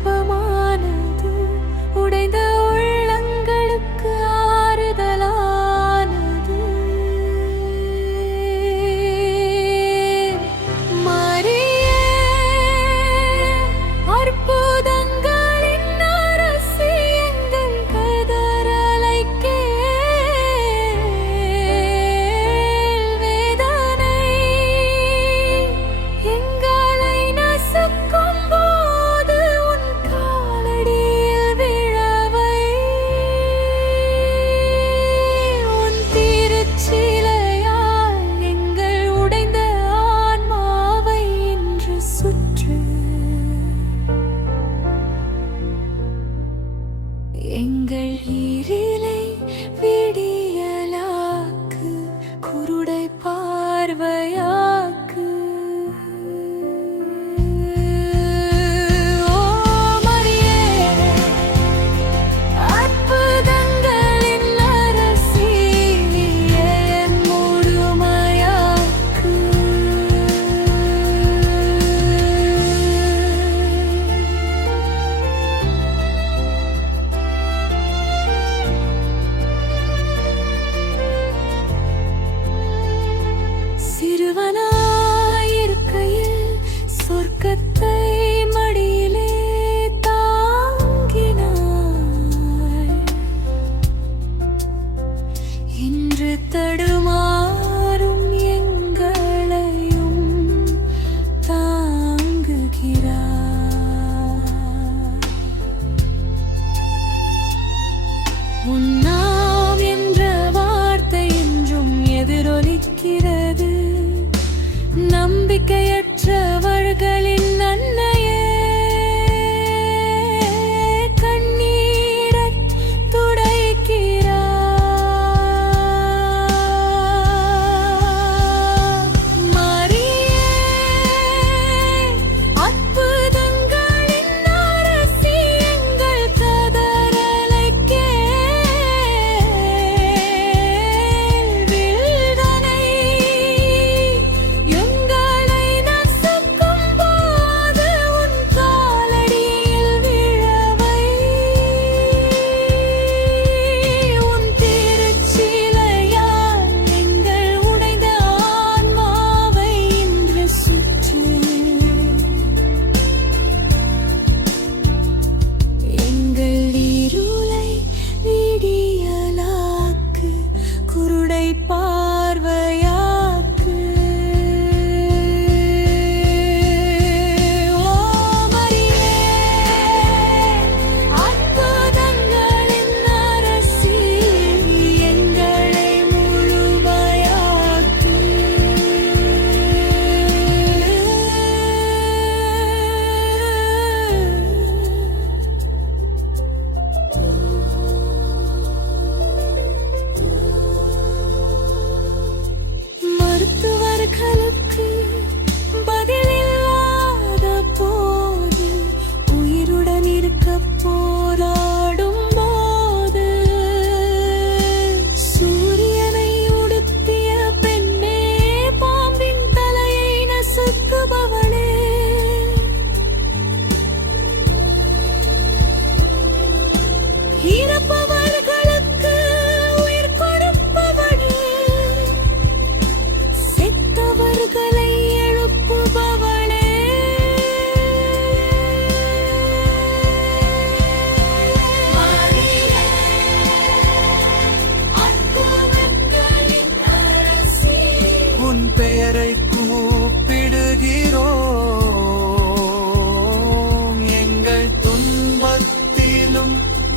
ஜபமானது உடைந்த நம்பிக்கையற்றவர்களின்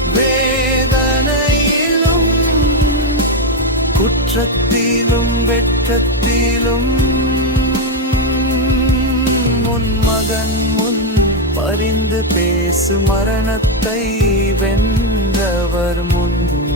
வேதனையிலும் குற்றத்திலும் வெற்றத்திலும் உன் மகன் முன் பரிந்து பேசு மரணத்தை வென்றவர் முன்.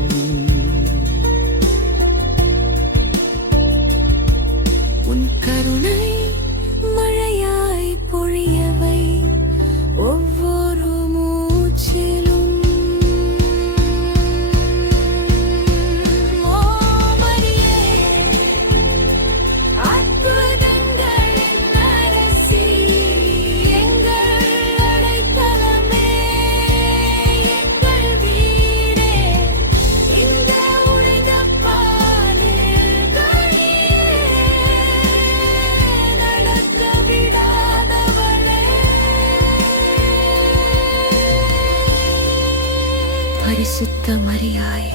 புனித மரியாய்.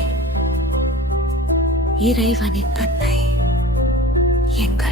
இறைவனின் அன்னை எங்கள்